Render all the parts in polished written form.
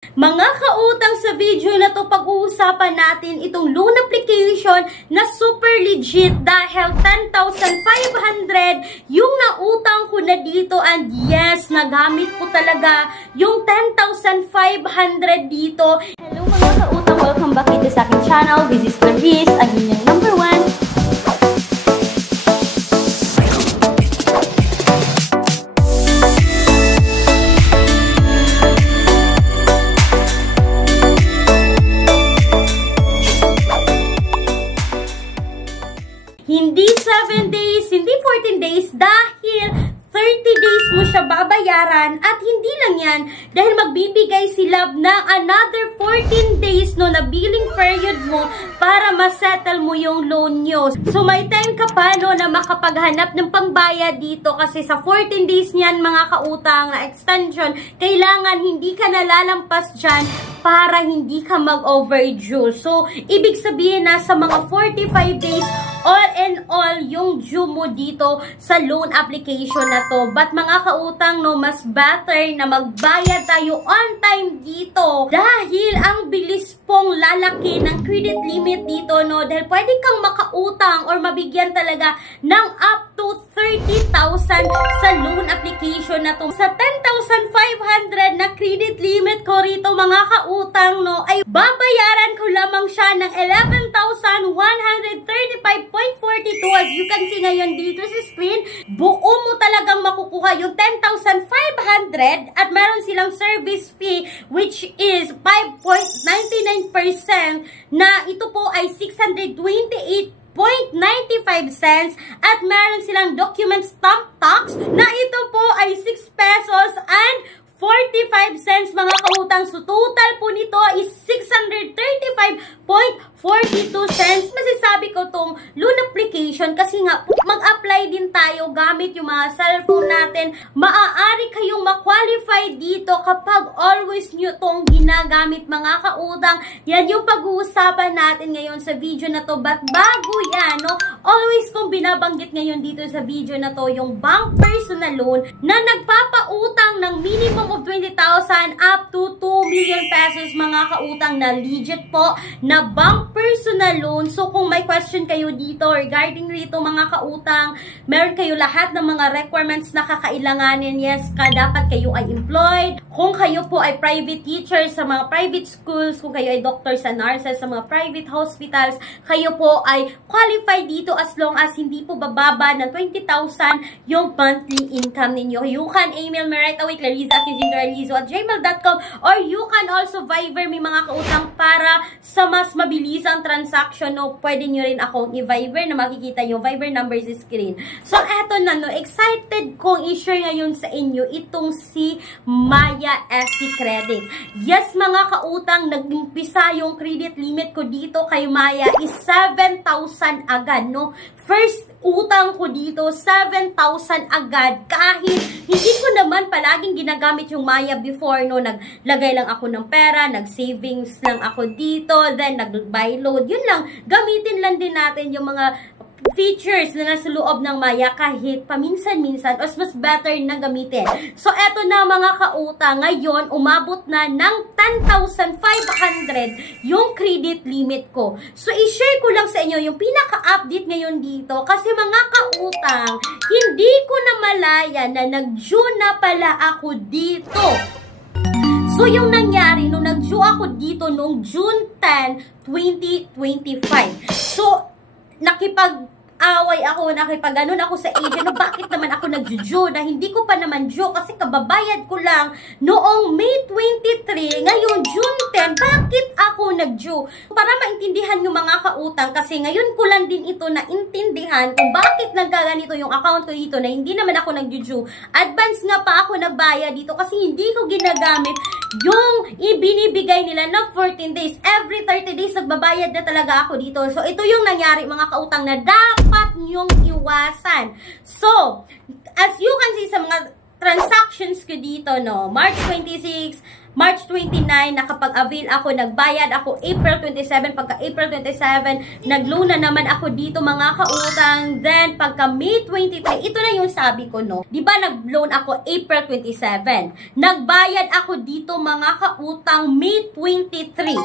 Mga kautang, sa video na to pag-uusapan natin itong loan application na super legit dahil 10,500 yung nautang ko na dito, and yes, nagamit ko talaga yung 10,500 dito. Hello mga kautang, welcome back dito sa aking channel. This is Clarice, ang inyong number 1. Hindi 7 days, hindi 14 days, dahil 30 days mo siya babayaran, at hindi lang yan, dahil magbibigay sila ng another 14 days no, na billing period mo para masettle mo yung loan nyo. So may time ka pa no, na makapaghanap ng pambayad dito, kasi sa 14 days niyan mga kautang na extension, kailangan hindi ka nalalampas dyan para hindi ka mag-overdue. So ibig sabihin na sa mga 45 days, all in all, yung due mo dito sa loan application na to. But mga kautang, no, mas better na magbayad tayo on time dito. Dahil ang bilis pong lalaki ng credit limit dito, no. Dahil pwede kang makautang or mabigyan talaga ng up to 30,000 sa loan application na to. Sa 10,500 na credit limit ko rito, mga kautang, no, ay babayaran ko lamang siya ng 11,135.42. As you can see ngayon dito sa screen, buo mo talagang makukuha yung 10,500, at meron silang service fee which is 5.99%, na ito po ay 628.95 cents, at meron silang document stamp tax na ito po ay 6 pesos and 45 cents mga kautang. So total po nito is 635.42 cents. Masasabi ko tong loan application kasi nga mag-apply din tayo gamit yung mga cellphone natin. Maaari kayong ma-qualify dito kapag always nyo tong ginagamit mga kautang. Yan yung pag-uusapan natin ngayon sa video na to. But bago yan, no, always kong binabanggit ngayon dito sa video na to yung bank personal loan na nagpapautang ng minimum of 20,000 up to 2 million pesos mga kautang, na legit po na bank personal loan. So kung may question kayo dito regarding dito mga kautang, meron kayo lahat ng mga requirements na kakailanganin. Yes, dapat kayo ay employed. Kung kayo po ay private teachers sa mga private schools, kung kayo ay doctors and nurses sa mga private hospitals, kayo po ay qualified dito as long as hindi po bababa ng 20,000 yung monthly income ninyo. You can email me right away, clarice@gmail.com, or you can also Viber me mga kautang para sa mas mabilisang transaction, no, pwede nyo rin akong i-Viber na makikita yung Viber numbers sa screen. So eto na, no, excited kong i-share ngayon sa inyo itong si Maya SC Credit. Yes mga kautang, nag-umpisa yung credit limit ko dito kay Maya is 7,000 agad, no. First utang ko dito, 7,000 agad, kahit hindi ko naman palaging ginagamit yung Maya before, no. Naglagay lang ako ng pera, nag-savings lang ako dito, then nag-buy load, yun lang. Gamitin lang din natin yung mga features na nasa loob ng Maya kahit paminsan-minsan, o mas better na gamitin. So eto na mga kautang, ngayon umabot na ng 10,500 yung credit limit ko. So i-share ko lang sa inyo yung pinaka-update ngayon dito, kasi mga kautang, hindi ko na malaya na nag-June na pala ako dito. So yung nangyari, nung nag-due ako dito noong June 10, 2025. So nakipag-away ako, nakipag-ganon ako sa agent, no, bakit naman ako nag-due na hindi ko pa naman due, kasi kababayad ko lang noong May 23, ngayon June 10, bakit ako nag-due? Para maintindihan yung mga kautang, kasi ngayon ko lang din ito naintindihan kung bakit nagkaganito yung account ko dito na hindi naman ako nag-due. Advance nga pa ako nagbayad dito kasi hindi ko ginagamit yung ibinibigay nila na 14 days. Every 30 days nagbabayad na talaga ako dito. So ito yung nangyari mga kautang na dapat nyong iwasan. So as you can see sa mga transactions ko dito, no, March 26, March 29, nakapag-avail ako, nagbayad ako April 27, pagka April 27, nag-loan na naman ako dito mga kautang. Then, pagka May 23, ito na yung sabi ko, no? Diba nag-loan ako April 27? Nagbayad ako dito mga kautang May 23.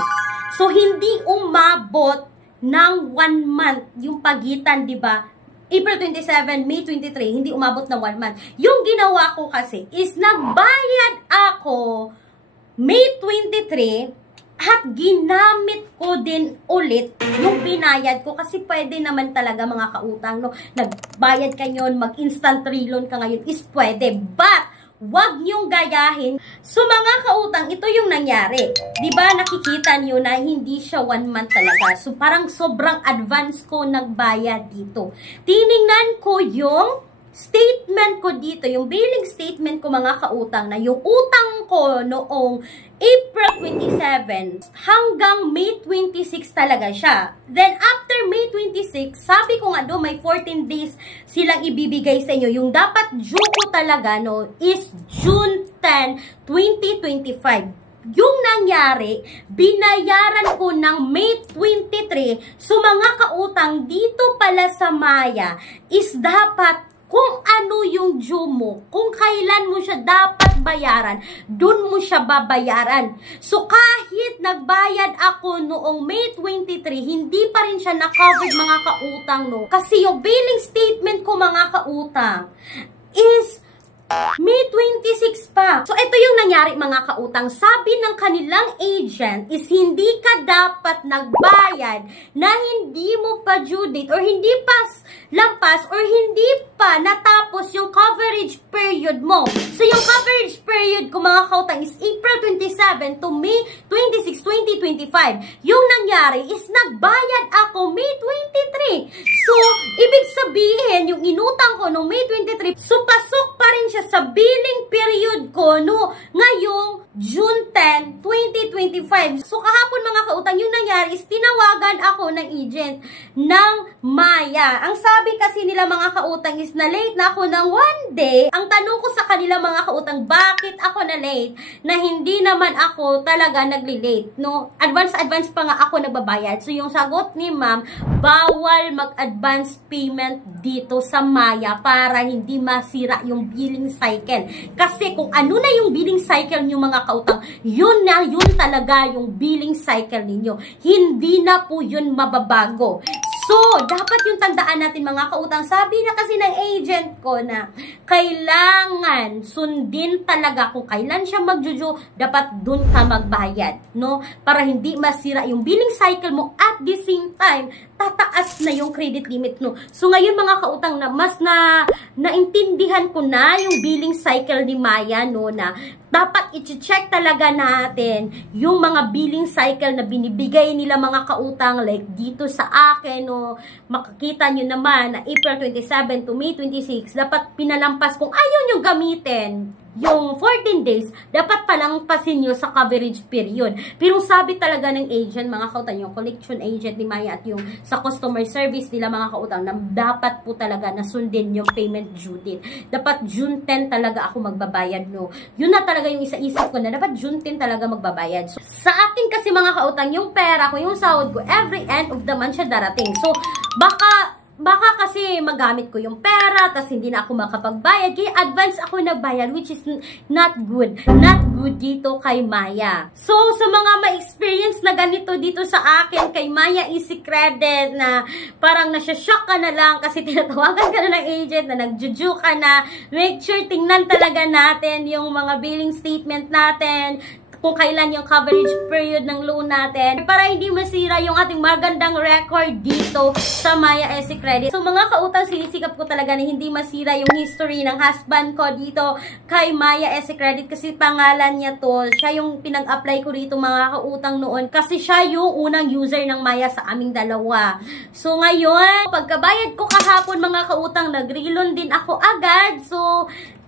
So, hindi umabot ng 1 month yung pagitan, diba? April 27, May 23, hindi umabot ng 1 month. Yung ginawa ko kasi is nagbayad ako May 23 at ginamit ko din ulit yung binayad ko kasi pwede naman talaga mga kautang, no? Nagbayad ka yun, mag-instant reloan ka ngayon is pwede. But, wag niyong gayahin. So, mga kautang, ito yung nangyari. Diba, nakikita niyo na hindi siya 1 month talaga. So, parang sobrang advance ko nagbayad dito. Tiningnan ko yung statement ko dito, yung billing statement ko mga kautang, na yung utang ko noong April 27 hanggang May 26 talaga siya. Then, after May 26, sabi ko nga doon, may 14 days silang ibibigay sa inyo. Yung dapat due ko talaga, no, is June 10, 2025. Yung nangyari, binayaran ko ng May 23. So, mga kautang, dito pala sa Maya, is dapat kung ano yung due mo, kung kailan mo siya dapat bayaran, dun mo siya babayaran. So, kahit nagbayad ako noong May 23, hindi pa rin siya na-covered mga kautang, no? Kasi yung billing statement ko mga kautang is May 26 pa. So, ito yung nangyari mga kautang. Sabi ng kanilang agent is hindi ka dapat nagbayad na hindi mo pa due date or hindi pa lampas or hindi pa natapos yung coverage period mo. So, yung coverage period ko mga kautang is April 27 to May 26, 2025. Yung nangyari is nagbayad ako May 23. So, ibig sabihin, yung inutang ko no May 23, so pasok pa rin siya sa billing period ko no ngayong June 10, 2025. So kahapon mga kautang, yung nangyari is tinawagan ako ng agent ng Maya. Ang sabi kasi nila mga kautang is na late na ako ng 1 day. Ang tanong ko sa kanila mga kautang, bakit ako na late? Na hindi naman ako talaga nagli-late, no? Advance pa nga ako nagbabayad. So yung sagot ni ma'am, bawal mag-advance payment dito sa Maya para hindi masira yung billing cycle. Kasi kung ano na yung billing cycle nyo mga kautang, yun talaga yung billing cycle ninyo. Hindi na po yun mababago. So, dapat yung tandaan natin mga kautang. Sabi na kasi ng agent ko na kailangan sundin talaga kung kailan siya magjuju, dapat dun ka magbayad, no? Para hindi masira yung billing cycle mo at the same time, tataas na yung credit limit, no? So, ngayon mga kautang, na mas naintindihan ko na yung billing cycle ni Maya, no, na dapat i-check talaga natin yung mga billing cycle na binibigay nila mga kautang, like dito sa akin, no, makikita nyo naman na April 27 to May 26, dapat pinalampas kung ayaw nyo gamitin yung 14 days, dapat palampasin nyo sa coverage period. Pero sabi talaga ng agent, mga kautang, yung collection agent ni Maya at yung sa customer service nila mga kautang, na dapat po talaga nasundin yung payment due date. Dapat June 10 talaga ako magbabayad, no. Yun na talaga yung isa-isip ko na dapat June 10 talaga magbabayad. So, sa akin kasi mga kautang, yung pera ko, yung sahod ko, every end of the month siya darating. So, baka kasi magamit ko yung pera, tas hindi na ako makapagbayad, kaya advance ako nagbayad, which is not good. Not good dito kay Maya. So, sa mga ma-experience na ganito dito sa akin, kay Maya Easy Credit, na parang nasya-shock ka na lang kasi tinatawagan ka na ng agent, na nagjuju ka na, make sure tingnan talaga natin yung mga billing statement natin, kung kailan yung coverage period ng loan natin para hindi masira yung ating magandang record dito sa Maya Easy Credit. So mga kautang, sinisikap ko talaga na hindi masira yung history ng husband ko dito kay Maya Easy Credit kasi pangalan niya to. Siya yung pinag-apply ko dito mga kautang noon kasi siya yung unang user ng Maya sa aming dalawa. So ngayon, pagkabayad ko kahapon mga kautang, nag-reloan din ako agad. So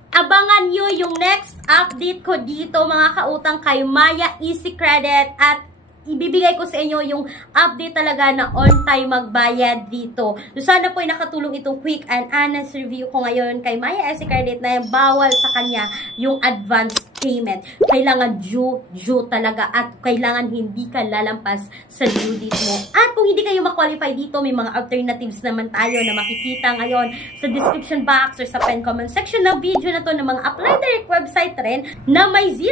abangan nyo yung next update ko dito mga kautang kay Maya Easy Credit at ibibigay ko sa inyo yung update talaga na on time magbayad dito. So sana po ay nakatulong itong quick and honest review ko ngayon kay Maya Easy Credit na bawal sa kanya yung advance payment. Kailangan due talaga at kailangan hindi ka lalampas sa due date mo. At kung hindi kayo ma-qualify dito, may mga alternatives naman tayo na makikita ngayon sa description box or sa pen comment section ng video na to ng mga apply direct website rin na may 0%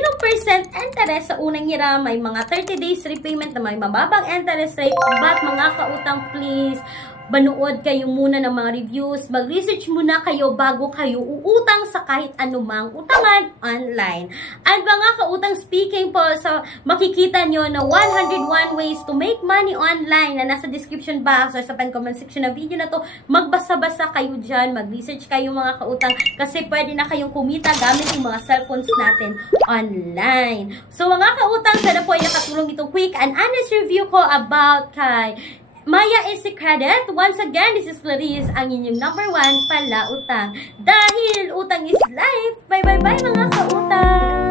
interest sa unang hiram, may mga 30 days repayment na may mababang interest rate. But mga kautang, please, manood kayo muna ng mga reviews, mag-research muna kayo bago kayo uutang sa kahit anumang utangan online. At mga kautang, speaking po, so makikita nyo na 101 ways to make money online na nasa description box or sa pen comment section ng video na to. Magbasa-basa kayo dyan, mag-research kayo mga kautang kasi pwede na kayong kumita gamit yung mga cellphones natin online. So mga kautang, sana po ay nakatulong itong quick and honest review ko about kay Maya Easy Credit. Once again, this is Clarice, ang inyong #1 pala utang. Dahil utang is life. Bye bye bye mga kautang!